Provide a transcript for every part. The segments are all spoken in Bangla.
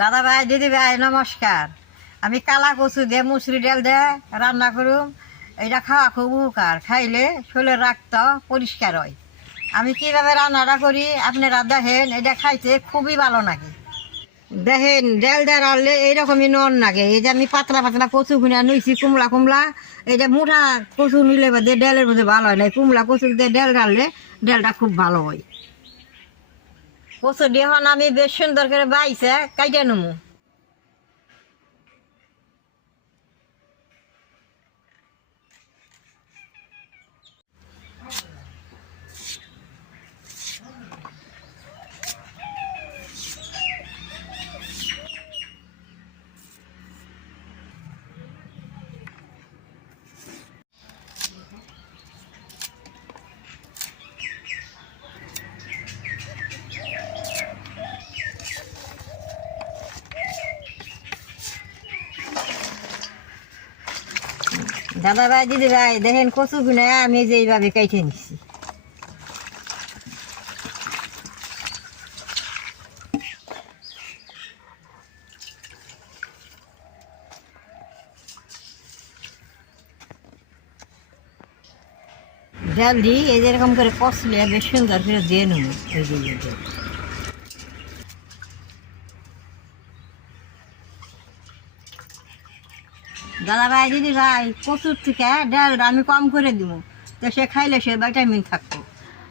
দাদা ভাই দিদি ভাই নমস্কার। আমি কালা কচু দিয়ে মুসুরি ডাল দিয়ে রান্না করুম। এটা খাওয়া খুব উপকার, খাইলে শরীরের রক্ত পরিষ্কার হয়। আমি কিভাবে রান্নাটা করি আপনারা দেখেন, এটা খাইতে খুবই ভালো লাগে। দেখেন ডাল দিয়ে রাঁধলে এইরকমই নন লাগে। এই যে আমি পাতলা পাতলা কচু খুঁড়ে নিয়েছি, কুমড়া কুমড়া। এটা মোটা কচু নিলে বাদে ডালের মধ্যে ভালো হয় না, কুমড়া কচু দিয়ে ডাল রাঁধলে ডালটা খুব ভালো হয়। কচু দিয়ে এখন আমি বেশ সুন্দর করে বাইছে কাইটে নেবো। দাদা ভাই দিদি ভাই দেখেন কচু কিনে আমি যে এইভাবে কাইটে নিচ্ছি। ডাল দিই এই যেরকম করে কষলে বেশ সুন্দর করে দিয়ে নেব। এই যে দাদা ভাই দিদি ভাই কচুর থেকে ডালটা আমি কম করে দিব, তো সে খাইলে সে ভিটামিন থাকতো।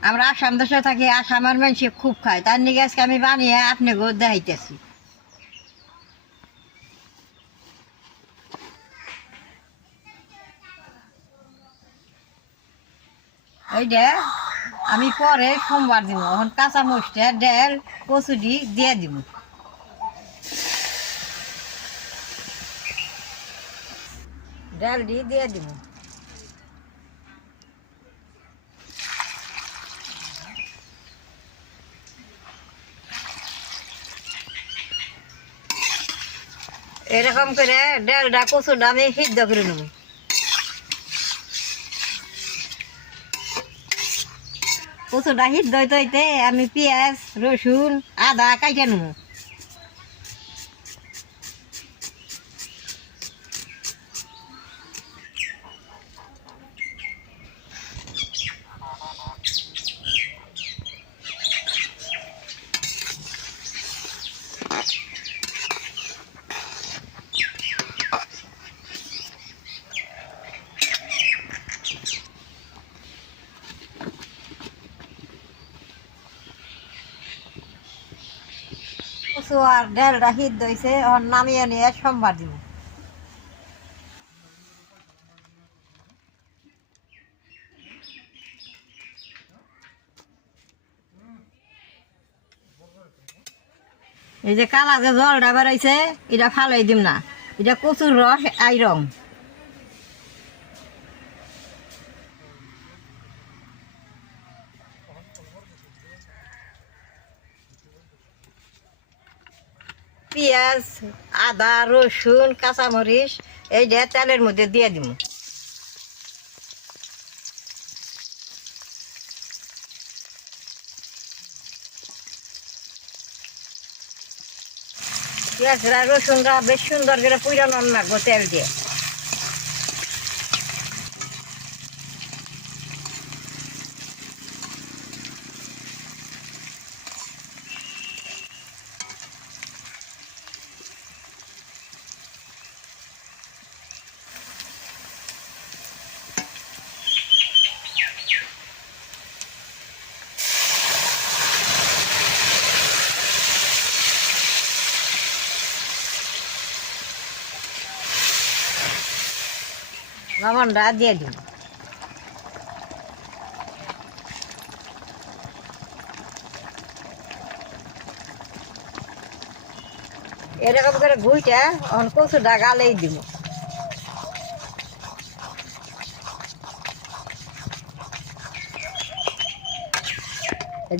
আমরা আসাম দেশে থাকি, আসামের মানুষ খুব খায়, তার নিয়ে আজকে আমি বানিয়ে আপনি গো দেখাইতেছি। ওইটা আমি পরে সোমবার দিব। এখন কাঁচা মরিচটা ডাল কচু দিয়ে দিব। ডাল দিয়ে দিব। এরকম করে ডালটা কচুটা আমি সিদ্ধ করে নেব। কচুটা সিদ্ধ হইতে হইতে আমি পেঁয়াজ রসুন আদা কাইটে নেব। কচু আর ডালটা সিদ্ধ হয়েছে, এখন নামিয়ে নিয়ে সোমবার দিব। এই যে কালা যে জলটা বেড়াইছে এটা ফালাই দিম না, এটা কচুর রস আইরন। পেঁয়াজ আদা রসুন কাঁচামরিচ এইটা তেলের মধ্যে দিয়ে দিব। পেঁয়াজ রসুনটা বেশ সুন্দর করে পুরানো রাখবো তেল দিয়ে। লবণটা দিয়ে দিব। এরকম করে ঘুইটা এখন কচুটা গালেই দিব।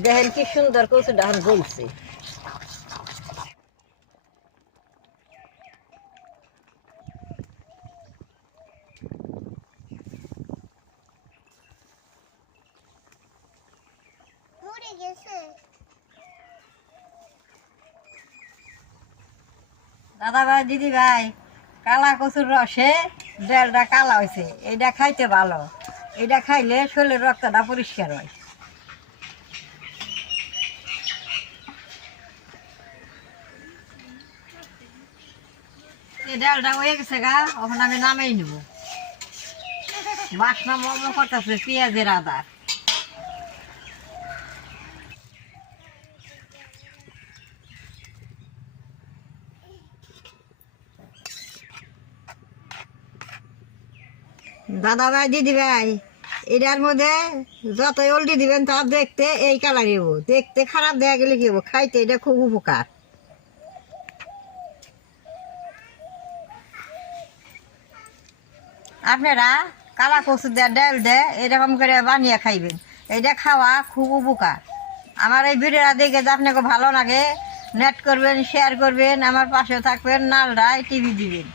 দেখেন কি সুন্দর কচুটা এখন গলছে। দাদা ভাই দিদি ভাই, কালা কচুর রসে ডালটা কালা হয়েছে, এইটা খাইতে ভালো। এইটা খাইলে শরীরের রক্তটা পরিষ্কার হয়। এই ডালটা হয়ে গেছে গা, এখন আমি নামাই নেব। বাসনা মম করতেছে পেঁয়াজের আদা। দাদা ভাই দিদি ভাই, এটার মধ্যে যতই ওল্টি দিবেন তার দেখতে এই কালারই হবো। দেখতে খারাপ দেখা গেলে কি হবো, খাইতে এটা খুব উপকার। আপনারা কালা কচু দেওয়া ডাল দেয় এরকম করে বানিয়ে খাইবেন, এটা খাওয়া খুব উপকার। আমার এই ভিডিওটা দেখে যে আপনাকে ভালো লাগে, নেট করবেন, শেয়ার করবেন, আমার পাশে থাকবেন, নালডায় টিভি দিবেন।